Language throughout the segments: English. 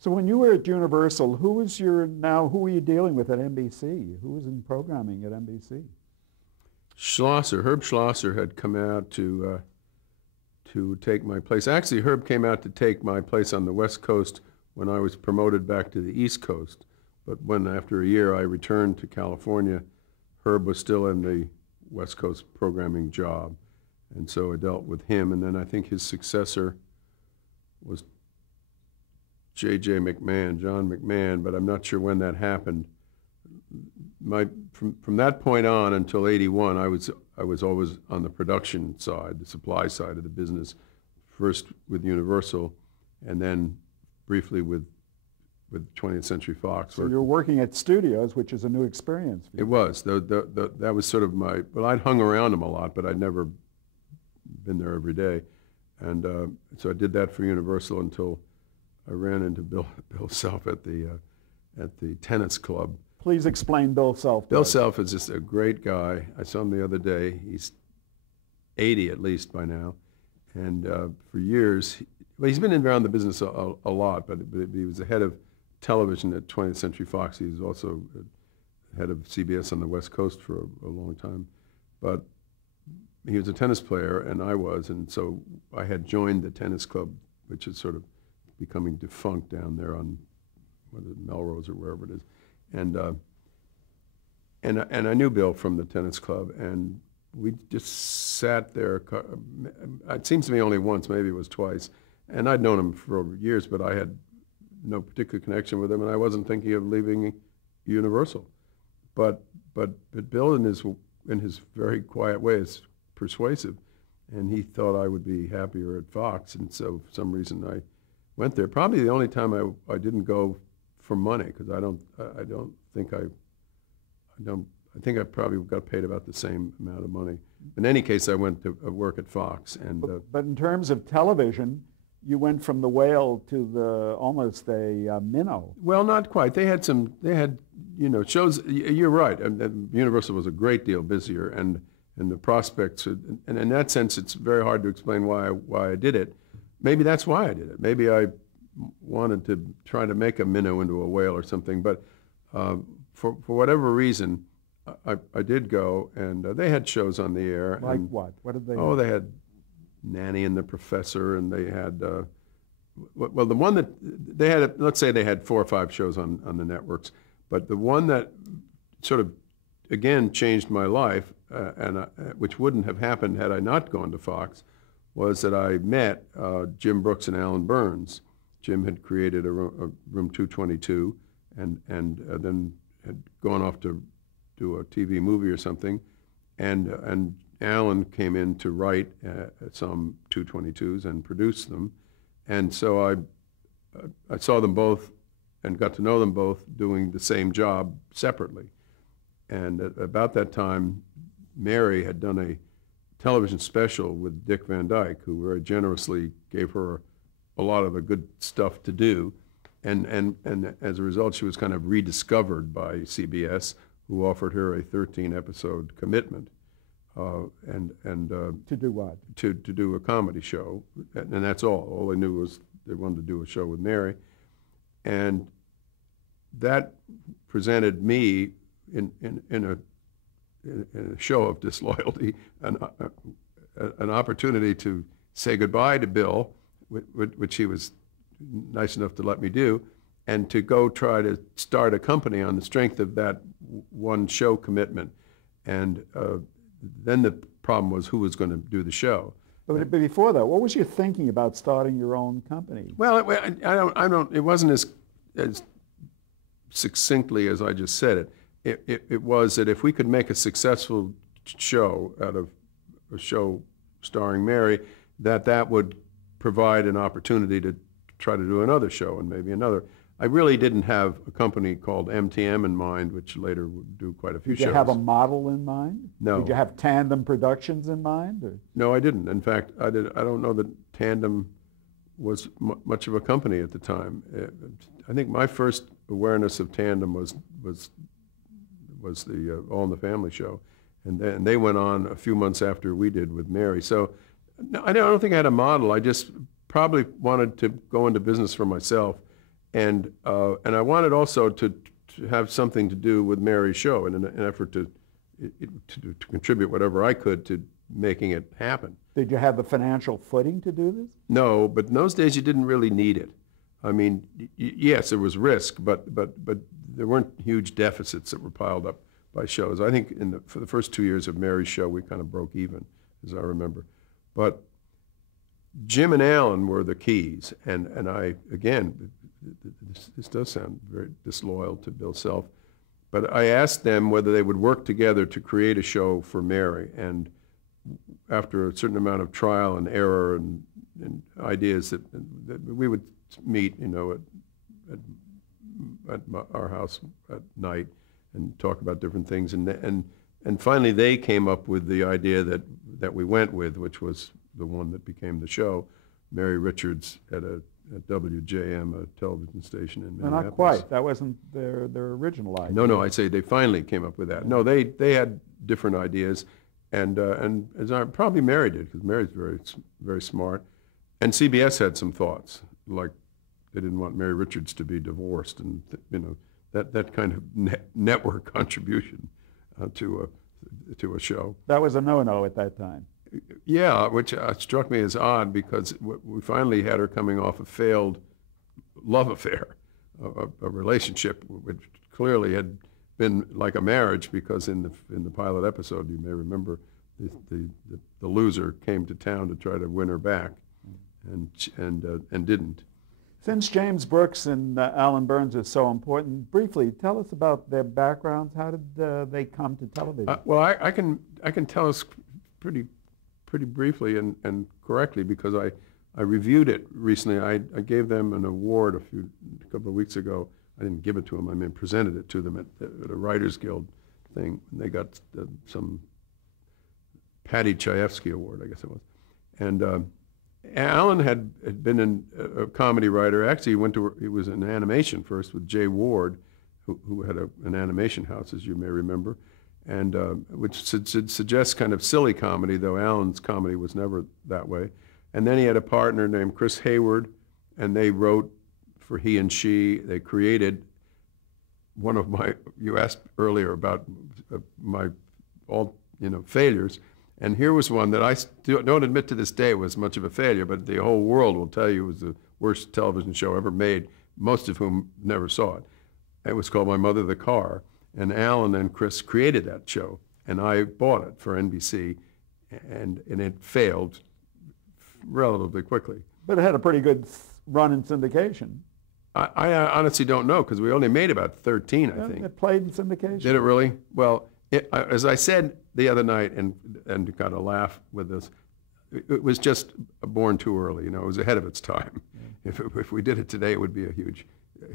So when you were at Universal, who were you dealing with at NBC? Who was in programming at NBC? Herb Schlosser had come out to take my place. Actually, Herb came out to take my place on the West Coast when I was promoted back to the East Coast. But when, after a year, I returned to California, Herb was still in the West Coast programming job. And so I dealt with him. And then I think his successor was J.J. McMahon, John McMahon, but I'm not sure when that happened. From that point on until '81, I was always on the production side, the supply side of the business, first with Universal, and then briefly with 20th Century Fox. So you're working at studios, which is a new experience for you. It was. That was sort of well, I'd hung around them a lot, but I'd never been there every day. And so I did that for Universal until I ran into Bill Self at the tennis club. Please explain Bill Self. Bill Self is just a great guy. I saw him the other day. He's 80 at least by now. And for years, he's been around the business a lot, but he was the head of television at 20th Century Fox. He was also head of CBS on the West Coast for a long time. But he was a tennis player, and I was, and so I had joined the tennis club, which is sort of becoming defunct down there on whether Melrose or wherever it is. And I knew Bill from the tennis club, and we just sat there. It seems to me only once, maybe it was twice, and I'd known him for over years, but I had no particular connection with him, and I wasn't thinking of leaving Universal. But Bill, in his very quiet way, is persuasive, and he thought I would be happier at Fox, and so for some reason I went there. Probably the only time I didn't go for money, because I think I probably got paid about the same amount of money. In any case, I went to work at Fox, and but in terms of television, you went from the Whale to almost a minnow. Well, not quite. They had shows. You're right. Universal was a great deal busier, and the prospects. And in that sense, it's very hard to explain why I did it. Maybe that's why I did it. Maybe I wanted to try to make a minnow into a whale or something. But for whatever reason, I did go, and they had shows on the air. Like what? What did they? Oh, they had Nanny and the Professor, and they had well, the one that they had. Let's say they had 4 or 5 shows on the networks, but the one that sort of again changed my life, which wouldn't have happened had I not gone to Fox, was that I met Jim Brooks and Alan Burns. Jim had created a Room 222, and then had gone off to do a TV movie or something, and Alan came in to write some 222s and produce them, and so I saw them both and got to know them both doing the same job separately, and at about that time, Mary had done a television special with Dick Van Dyke, who very generously gave her a lot of the good stuff to do, and as a result, she was kind of rediscovered by CBS, who offered her a 13-episode commitment, and to do what? To do a comedy show, and that's all. All they knew was they wanted to do a show with Mary, and that presented me in a show of disloyalty, an opportunity to say goodbye to Bill, which he was nice enough to let me do, and to go try to start a company on the strength of that one show commitment. And then the problem was who was going to do the show. But before that, what was your thinking about starting your own company? Well, I don't. It wasn't as succinctly as I just said it. It was that if we could make a successful show out of a show starring Mary, that would provide an opportunity to try to do another show and maybe another. I really didn't have a company called MTM in mind, which later would do quite a few shows. Did you have a model in mind? No. Did you have Tandem Productions in mind? Or? No, I didn't. In fact, I don't know that Tandem was much of a company at the time. I think my first awareness of Tandem was the All in the Family show, and they went on a few months after we did with Mary. So no, I don't think I had a model. I just probably wanted to go into business for myself, and I wanted also to have something to do with Mary's show in an effort to contribute whatever I could to making it happen. Did you have the financial footing to do this? No, but in those days you didn't really need it. I mean, yes, there was risk, but there weren't huge deficits that were piled up by shows. I think for the first 2 years of Mary's show, we kind of broke even, as I remember. But Jim and Alan were the keys, and I, again, this does sound very disloyal to Bill Self, but I asked them whether they would work together to create a show for Mary, and after a certain amount of trial and error and ideas that we would meet, at our house at night and talk about different things, and finally they came up with the idea that we went with, which was the one that became the show, Mary Richards at WJM, a television station in Minneapolis. Not quite. That wasn't their original idea. No, I say they finally came up with that. No, they had different ideas, and as I probably Mary did, because Mary's very, very smart, and CBS had some thoughts, like they didn't want Mary Richards to be divorced, and that kind of network contribution to a show. That was a no-no at that time. Yeah, which struck me as odd because we finally had her coming off a failed love affair, a relationship which clearly had been like a marriage, because in the pilot episode, you may remember, the loser came to town to try to win her back, and didn't. Since James Brooks and Alan Burns are so important, briefly tell us about their backgrounds. How did they come to television? Well, I can tell us pretty briefly and correctly, because I reviewed it recently. I gave them an award a couple of weeks ago. I didn't give it to them. I mean, presented it to them at a Writers Guild thing. And they got some Paddy Chayefsky Award, I guess it was. And Alan had been a comedy writer. Actually, he was in animation first with Jay Ward, who had an animation house, as you may remember, and which suggests kind of silly comedy, though Alan's comedy was never that way. And then he had a partner named Chris Hayward, and they wrote for He and She. They created one of you asked earlier about my failures, and here was one that I don't admit to this day was much of a failure, but the whole world will tell you it was the worst television show ever made, most of whom never saw it. It was called My Mother the Car, and Alan and Chris created that show, and I bought it for NBC, and it failed relatively quickly. But it had a pretty good run in syndication. I honestly don't know, because we only made about 13, I think. It played in syndication. Did it really? Well, as I said the other night, and got a laugh with this, it was just born too early. It was ahead of its time. Yeah. If we did it today, it would be a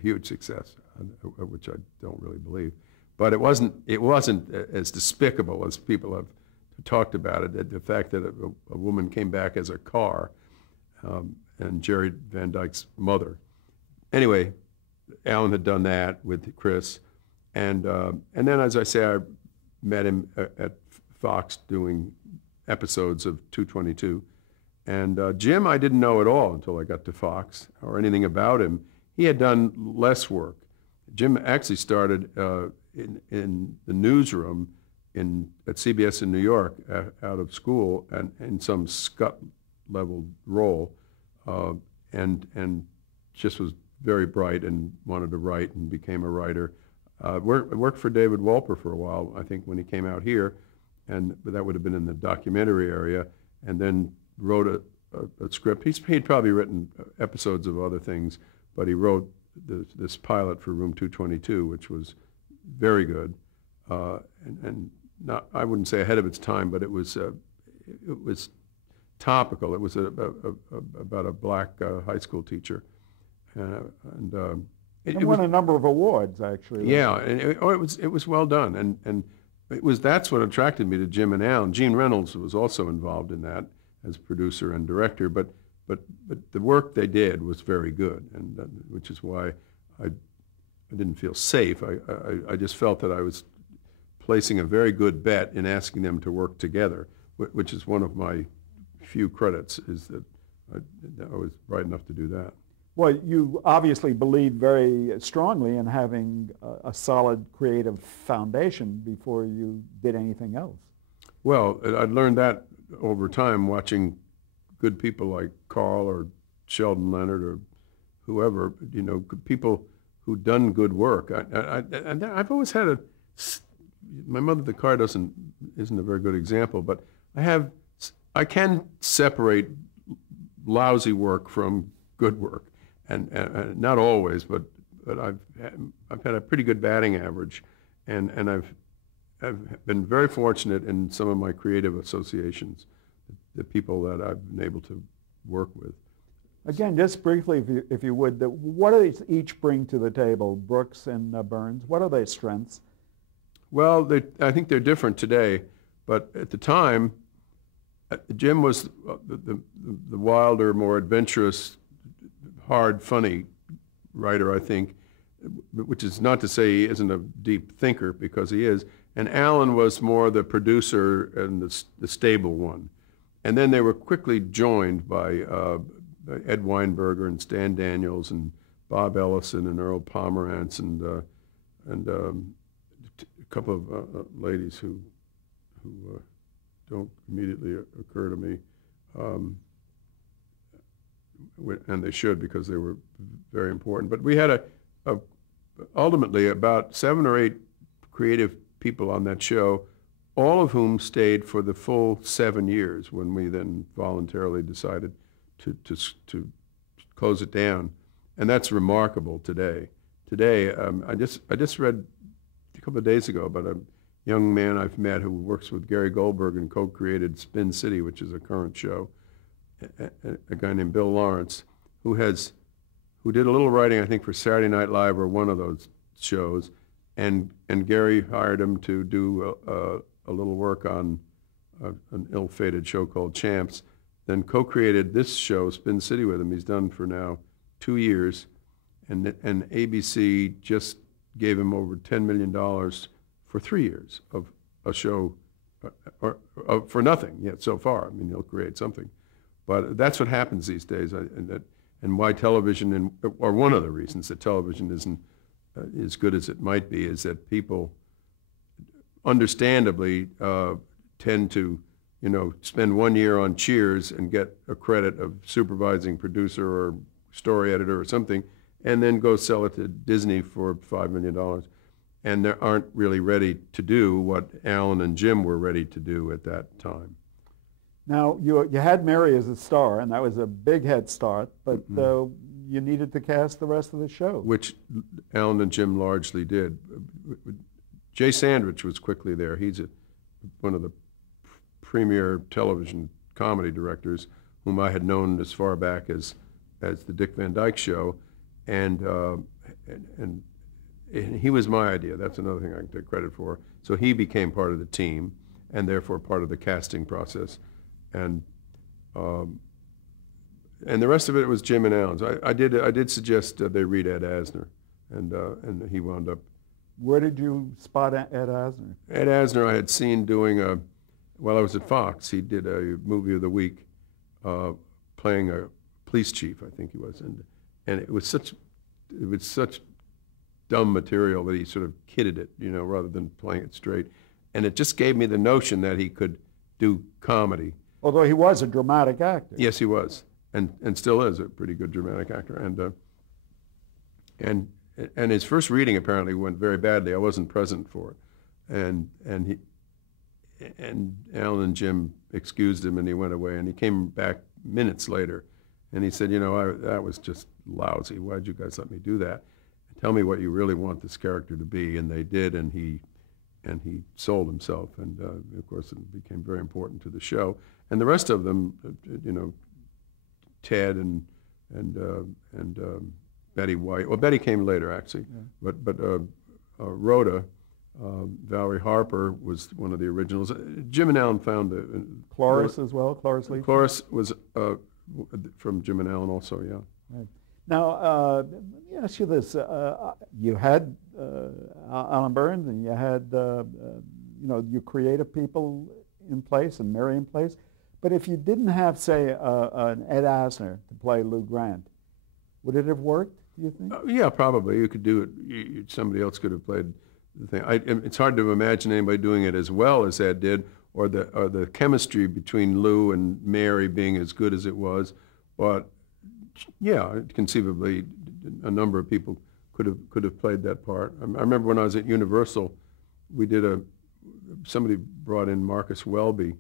huge success, which I don't really believe. But it wasn't as despicable as people have talked about it. The fact that a woman came back as a car, and Jerry Van Dyke's mother. Anyway, Alan had done that with Chris, and then, as I say, I met him at Fox doing episodes of 222, and Jim I didn't know at all until I got to Fox, or anything about him. He had done less work. Jim actually started in the newsroom at CBS in New York out of school, and in some scut-level role, and just was very bright and wanted to write and became a writer. Worked for David Wolper for a while, I think, when he came out here, but that would have been in the documentary area, and then wrote a script. He'd probably written episodes of other things, but he wrote this pilot for Room 222, which was very good, and not, I wouldn't say ahead of its time, but it was topical. It was about a black high school teacher, and it won a number of awards, actually. Yeah, and it was well done, and that's what attracted me to Jim and Alan. Gene Reynolds was also involved in that as producer and director, but the work they did was very good, and which is why I didn't feel safe. I just felt that I was placing a very good bet in asking them to work together, which is one of my few credits, is that I was bright enough to do that. Well, you obviously believe very strongly in having a solid creative foundation before you did anything else. Well, I learned that over time watching good people like Carl or Sheldon Leonard or whoever, people who've done good work. And I've always had my mother, the car isn't a very good example, but I can separate lousy work from good work. And not always, but I've had a pretty good batting average, and I've been very fortunate in some of my creative associations, the people that I've been able to work with. Again, just briefly, if you would, what do they each bring to the table, Brooks and Burns? What are their strengths? Well, I think they're different today, but at the time, Jim was the wilder, more adventurous, hard, funny writer, I think, which is not to say he isn't a deep thinker, because he is. And Alan was more the producer and the stable one. And then they were quickly joined by Ed Weinberger and Stan Daniels and Bob Ellison and Earl Pomerantz and a couple of ladies who don't immediately occur to me. And they should, because they were very important. But we had ultimately about 7 or 8 creative people on that show, all of whom stayed for the full 7 years when we then voluntarily decided to close it down. And that's remarkable today. Today, I just read a couple of days ago about a young man I've met who works with Gary Goldberg and co-created Spin City, which is a current show, a guy named Bill Lawrence, who did a little writing, I think, for Saturday Night Live or one of those shows, and Gary hired him to do a little work on an ill-fated show called Champs, then co-created this show, Spin City, with him. He's done for now 2 years, and ABC just gave him over $10 million for 3 years of a show, for nothing yet so far. I mean, he'll create something. But that's what happens these days, and why television, or one of the reasons that television isn't as good as it might be, is that people understandably tend to, spend 1 year on Cheers and get a credit of supervising producer or story editor or something, and then go sell it to Disney for $5 million. And they aren't really ready to do what Alan and Jim were ready to do at that time. Now, you had Mary as a star, and that was a big head start, but you needed to cast the rest of the show. Which Alan and Jim largely did. Jay Sandrich was quickly there. He's one of the premier television comedy directors whom I had known as far back as the Dick Van Dyke Show, and he was my idea. That's another thing I can take credit for. So he became part of the team, and therefore part of the casting process. And the rest of it was Jim and Alan's. I did suggest they read Ed Asner, and he wound up. Where did you spot Ed Asner? Ed Asner I had seen doing while I was at Fox. He did a movie of the week, playing a police chief, I think he was, and it was such dumb material that he sort of kidded it, rather than playing it straight, and it just gave me the notion that he could do comedy. Although he was a dramatic actor. Yes, he was, and still is a pretty good dramatic actor. And his first reading apparently went very badly. I wasn't present for it, and Alan and Jim excused him, and he went away. And he came back minutes later, and he said, that was just lousy. Why'd you guys let me do that? Tell me what you really want this character to be. And they did, and he sold himself, and of course it became very important to the show. And the rest of them, Ted and Betty White. Well, Betty came later, actually, yeah. But Rhoda, Valerie Harper was one of the originals. Jim and Alan found Cloris as well. Cloris Leachman. Cloris was from Jim and Alan also, yeah. Right. Now, let me ask you this: you had Alan Burns, and you had your creative people in place and Mary in place. But if you didn't have, say, an Ed Asner to play Lou Grant, Would it have worked, do you think? Yeah, probably. You could do it. Somebody else could have played the thing. It's hard to imagine anybody doing it as well as Ed did, or the chemistry between Lou and Mary being as good as it was. But yeah, conceivably, a number of people could have played that part. I remember when I was at Universal, we did somebody brought in Marcus Welby,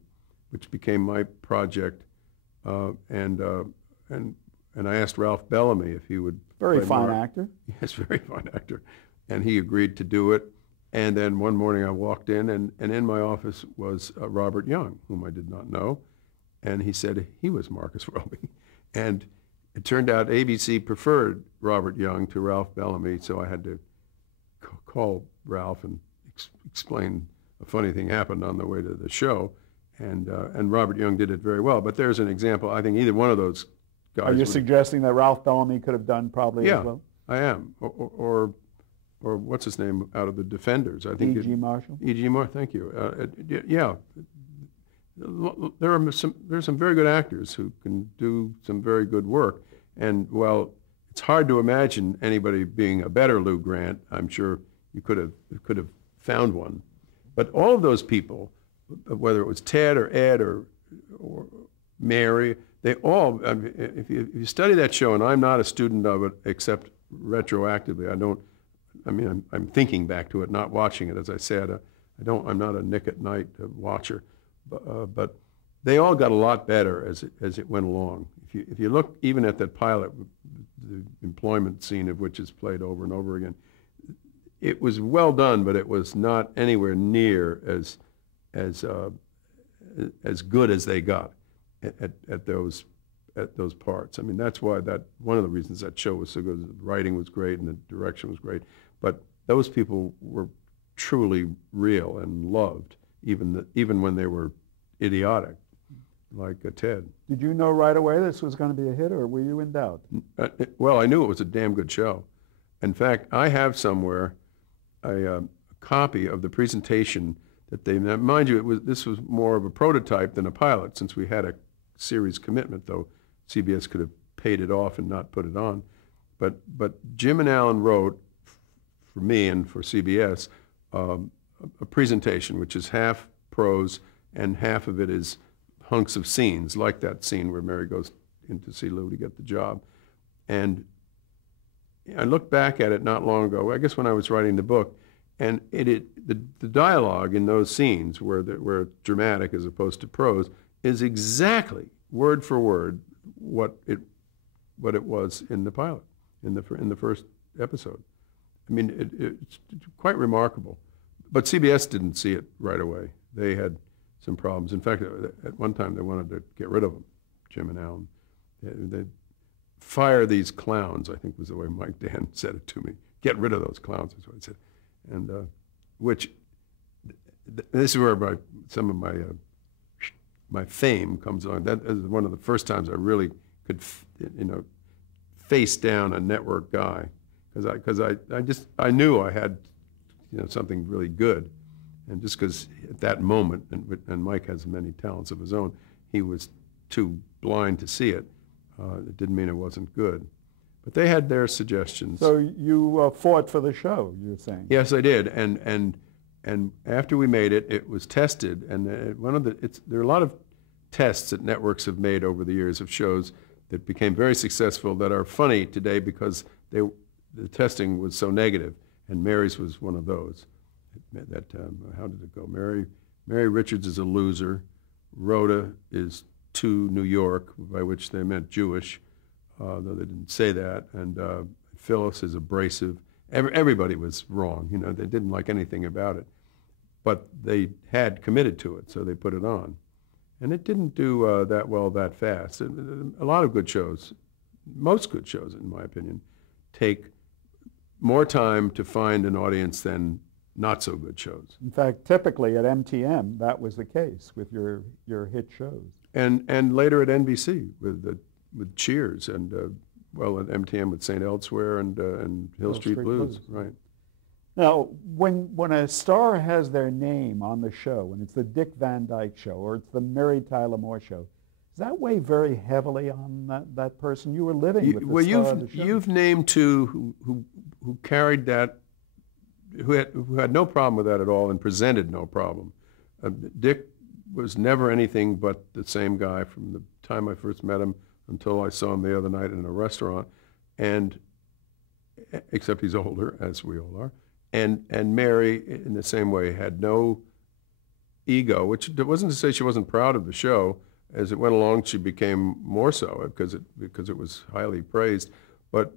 which became my project, and I asked Ralph Bellamy if he would. Very play fine Mark. actor. Yes, very fine actor, and he agreed to do it. And then one morning I walked in, and in my office was Robert Young, whom I did not know, and he said he was Marcus Welby, and it turned out ABC preferred Robert Young to Ralph Bellamy, so I had to call Ralph and explain a funny thing happened on the way to the show, and Robert Young did it very well. But there's an example. I think either one of those guys. Are you suggesting that Ralph Bellamy could have done probably as well? I am. Or what's his name out of the Defenders? I think E.G. Marshall. E.G. Marshall. Thank you. Yeah. There's some very good actors who can do some very good work, and while it's hard to imagine anybody being a better Lou Grant, I'm sure you could have found one. But all of those people, whether it was Ted or Ed or Mary, they all. I mean, if you study that show, and I'm not a student of it except retroactively. I'm thinking back to it, not watching it. As I said, I'm not a Nick at Night watcher. But they all got a lot better as it went along. If you look even at that pilot, the employment scene of which is played over and over again, it was well done, but it was not anywhere near as good as they got at those parts. I mean, that's why one of the reasons that show was so good. The writing was great and the direction was great, but those people were truly real and loved, even when they were idiotic, like Ted. Did you know right away this was going to be a hit, or were you in doubt? Well, I knew it was a damn good show. In fact, I have somewhere a copy of the presentation that they. Now, mind you, this was more of a prototype than a pilot, since we had a series commitment. Though CBS could have paid it off and not put it on, but Jim and Alan wrote for me and for CBS a presentation which is half prose and half of it is hunks of scenes, like that scene where Mary goes in to see Lou to get the job. And I looked back at it not long ago, I guess when I was writing the book, and the dialogue in those scenes where it's dramatic as opposed to prose is exactly word for word what it was in the pilot, in the first episode. I mean, it's quite remarkable. But CBS didn't see it right away. They had some problems. In fact, at one time they wanted to get rid of them, Jim and Alan. They'd fire these clowns, I think was the way Mike Dan said it to me. Get rid of those clowns, is what he said. And this is where some of my fame comes on. That is one of the first times I really could, face down a network guy, because I knew I had, something really good. And just because at that moment, and Mike has many talents of his own, he was too blind to see it. It didn't mean it wasn't good. But they had their suggestions. So you fought for the show, you're saying? Yes, I did. And after we made it, it was tested. And there are a lot of tests that networks have made over the years of shows that became very successful that are funny today because the testing was so negative. And Mary's was one of those. How did it go? Mary Richards is a loser. Rhoda is too New York, by which they meant Jewish, though they didn't say that. And Phyllis is abrasive. Everybody was wrong. They didn't like anything about it. But they had committed to it, so they put it on. And it didn't do that well that fast. A lot of good shows, most good shows in my opinion, take more time to find an audience than not so good shows. In fact, typically at MTM, that was the case with your hit shows. And later at NBC with Cheers, and at MTM with St. Elsewhere and Hill Street Blues, right? Now, when a star has their name on the show, and it's the Dick Van Dyke Show, or it's the Mary Tyler Moore Show, Does that weigh very heavily on that person? You were living with the Well, star of the show. you've named two who carried that, who had no problem with that at all and presented no problem. Dick was never anything but the same guy from the time I first met him until I saw him the other night in a restaurant, and except he's older, as we all are. And Mary, in the same way, had no ego, which wasn't to say she wasn't proud of the show. As it went along, she became more so because it was highly praised. But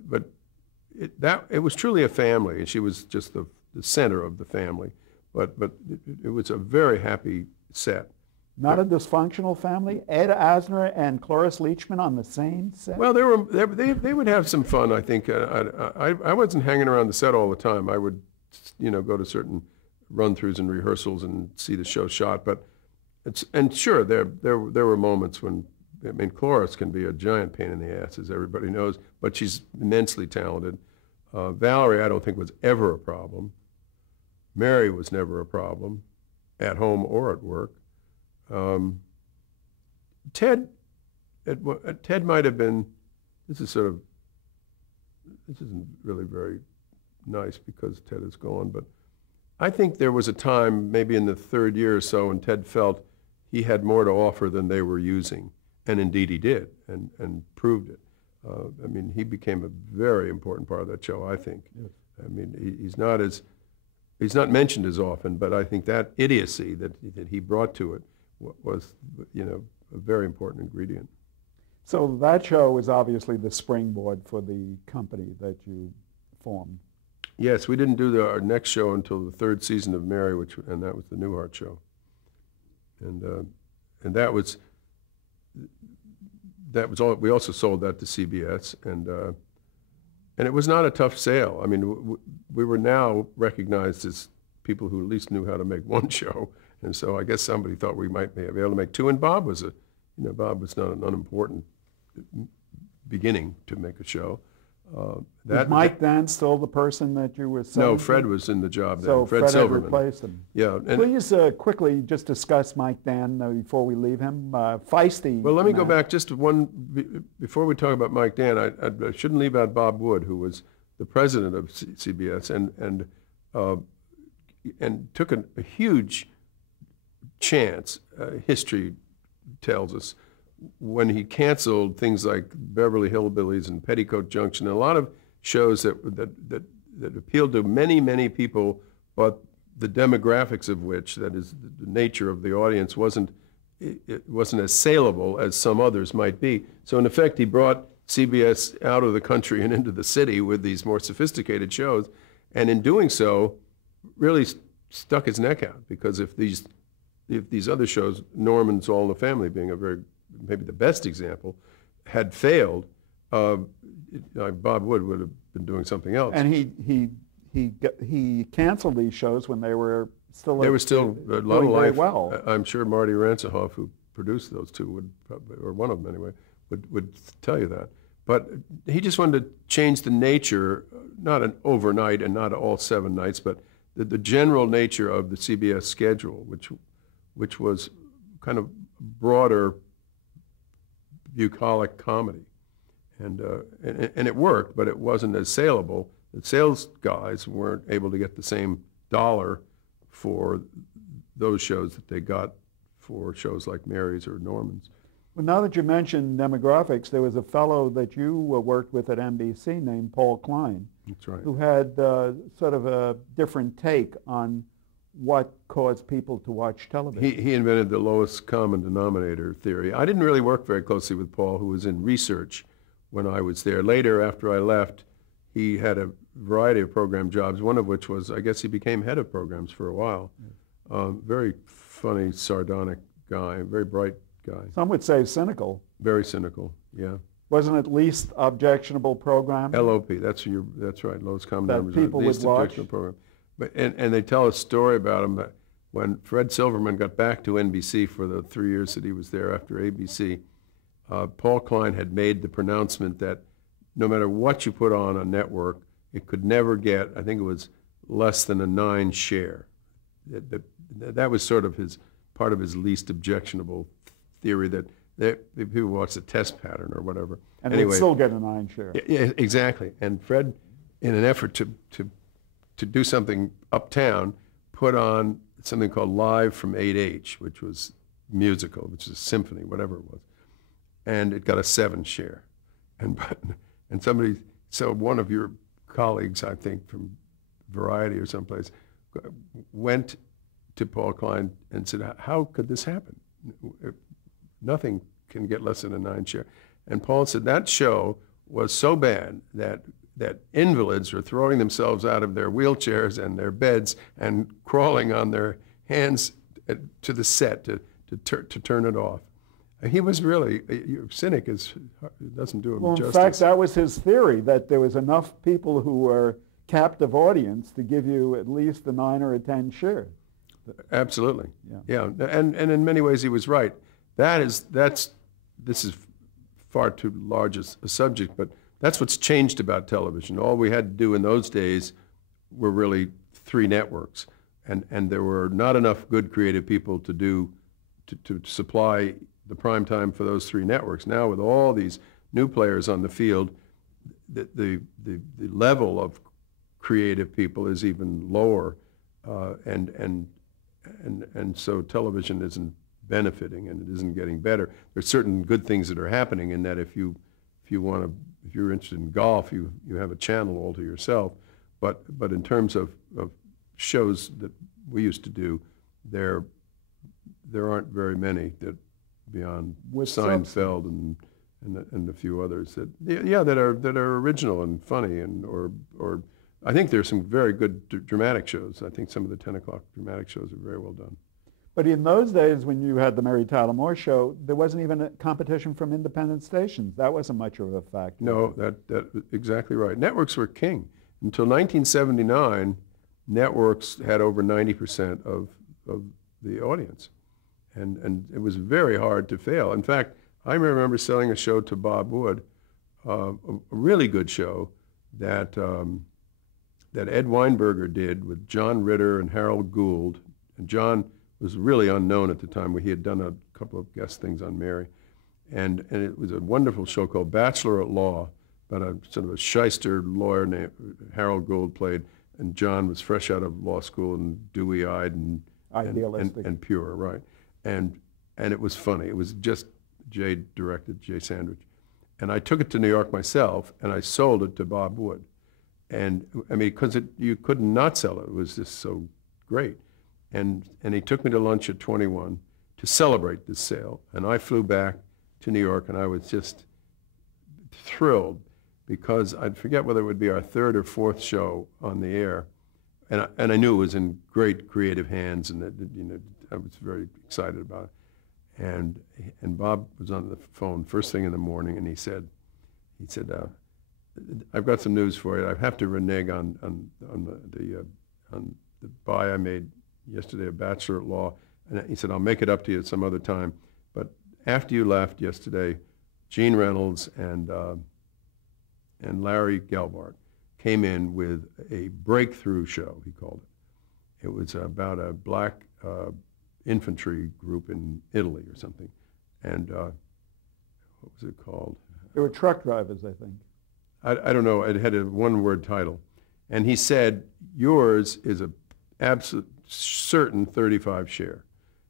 it was truly a family, and she was just the center of the family. But it was a very happy set. Not a dysfunctional family? Ed Asner and Cloris Leachman on the same set? Well, they would have some fun, I think. I wasn't hanging around the set all the time. I would, go to certain run-throughs and rehearsals and see the show shot. And sure, there were moments when, Cloris can be a giant pain in the ass, as everybody knows, but she's immensely talented. Valerie, I don't think, was ever a problem. Mary was never a problem, at home or at work. Ted might have been, this isn't really very nice because Ted is gone, but I think there was a time, maybe in the third year or so, when Ted felt he had more to offer than they were using, and indeed he did, and proved it. He became a very important part of that show, I think. Yes. He's not mentioned as often, but I think that idiocy that he brought to it was, a very important ingredient. So that show was obviously the springboard for the company that you formed. Yes, we didn't do our next show until the third season of Mary, and that was the Newhart show. And that was all. We also sold that to CBS, and it was not a tough sale. We were now recognized as people who at least knew how to make one show, and so I guess somebody thought we might be able to make two. And Bob was Bob was not an unimportant beginning to make a show. Was Mike Dan still the person that you were selling? No, Fred was in the job then. So Fred Silverman had replaced him. Yeah. Please quickly just discuss Mike Dan before we leave him. Feisty. Well, let me go back just to one, before we talk about Mike Dan, I shouldn't leave out Bob Wood, who was the president of CBS and took a huge chance, history tells us, when he canceled things like Beverly Hillbillies and Petticoat Junction, and a lot of shows that appealed to many, many people, but the demographics of which, that is the nature of the audience, wasn't as saleable as some others might be. So in effect, he brought CBS out of the country and into the city with these more sophisticated shows, and in doing so, really stuck his neck out, because if these other shows, Norman's All in the Family being maybe the best example, had failed, Bob Wood would have been doing something else. And he canceled these shows when they were still doing very well. I'm sure Marty Ransohoff, who produced those two, would probably, or one of them anyway, would tell you that. But he just wanted to change the nature, not an overnight and not all 7 nights, but the general nature of the CBS schedule, which was kind of broader, bucolic comedy, and it worked, but it wasn't as saleable. The sales guys weren't able to get the same dollar for those shows that they got for shows like Mary's or Norman's. Well, now that you mentioned demographics, there was a fellow that you worked with at NBC named Paul Klein. That's right. Who had sort of a different take on what caused people to watch television. He invented the lowest common denominator theory. I didn't really work very closely with Paul, who was in research when I was there. Later, after I left, he had a variety of program jobs, one of which was, I guess he became head of programs for a while. Very funny, sardonic guy, very bright guy. Some would say cynical. Very cynical, yeah. Wasn't it least objectionable program? LOP, that's right, lowest common denominator. That people would watch? Program. But, and they tell a story about him that when Fred Silverman got back to NBC for the 3 years that he was there after ABC, Paul Klein had made the pronouncement that no matter what you put on a network, it could never get, I think it was less than a 9 share. That was sort of part of his least objectionable theory, that the people watch the test pattern or whatever. And it would still get a 9 share. Yeah, exactly. And Fred, in an effort to do something uptown, put on something called Live from 8H, which was musical, which is a symphony, whatever it was. And it got a 7 share. And so one of your colleagues, I think from Variety or someplace, went to Paul Klein and said, how could this happen? Nothing can get less than a 9 share. And Paul said that show was so bad that invalids were throwing themselves out of their wheelchairs and their beds and crawling on their hands to the set to turn it off. He was really, cynic doesn't do him justice. In fact, that was his theory, that there was enough people who were captive audience to give you at least a 9 or a 10 share. Absolutely. Yeah. And in many ways he was right. This is far too large a subject, but that's what's changed about television. All we had to do in those days were really 3 networks, and there were not enough good creative people to supply the prime time for those 3 networks. Now with all these new players on the field, the level of creative people is even lower, and so television isn't benefiting and it isn't getting better. There's certain good things that are happening in that if you're interested in golf, you have a channel all to yourself. But in terms of shows that we used to do, there aren't very many that beyond Seinfeld and a few others that are original and funny or I think there's some very good dramatic shows. I think some of the 10 o'clock dramatic shows are very well done. But in those days, when you had the Mary Tyler Moore Show, there wasn't even a competition from independent stations. That wasn't much of a factor. No, that's exactly right. Networks were king. Until 1979, networks had over 90% of the audience. And it was very hard to fail. In fact, I remember selling a show to Bob Wood, a really good show that Ed Weinberger did with John Ritter and Harold Gould. And John was really unknown at the time. He had done a couple of guest things on Mary. And it was a wonderful show called Bachelor at Law, about a sort of a shyster lawyer named Harold Gould played, and John was fresh out of law school and dewy-eyed and idealistic and pure, right? And it was funny. It was just Jay Sandwich. And I took it to New York myself, and I sold it to Bob Wood. And I mean, because you could not sell it. It was just so great. And he took me to lunch at 21 to celebrate this sale. And I flew back to New York, and I was just thrilled because I'd forget whether it would be our 3rd or 4th show on the air. And I knew it was in great creative hands, and that, I was very excited about it. And Bob was on the phone first thing in the morning, and he said, I've got some news for you. I have to renege on the buy I made yesterday of Bachelor at Law. And he said, I'll make it up to you at some other time. But after you left yesterday, Gene Reynolds and Larry Gelbart came in with a breakthrough show, he called it. It was about a black infantry group in Italy or something. And what was it called? They were truck drivers, I think. I don't know. It had a one-word title. And he said, yours is a absolute certain 35 share.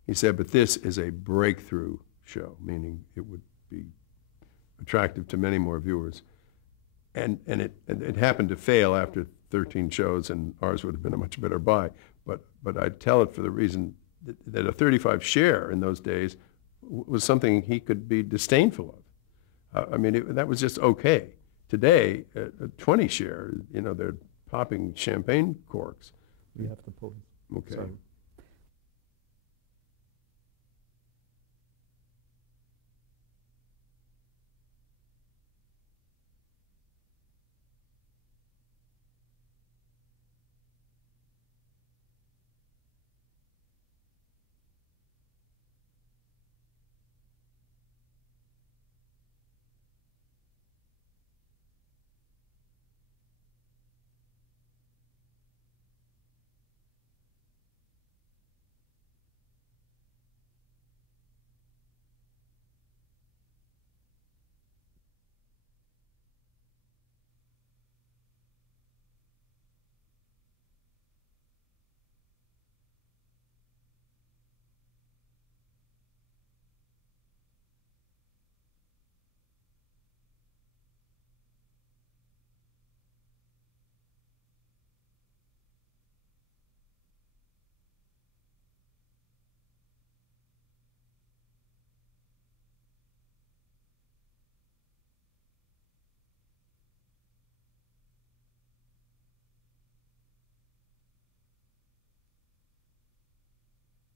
He said, but this is a breakthrough show, meaning it would be attractive to many more viewers. And it happened to fail after 13 shows, and ours would have been a much better buy. But I tell it for the reason that a 35 share in those days was something he could be disdainful of. I mean, that was just okay. Today, a 20 share, they're popping champagne corks. We have to pull. Okay. Sorry.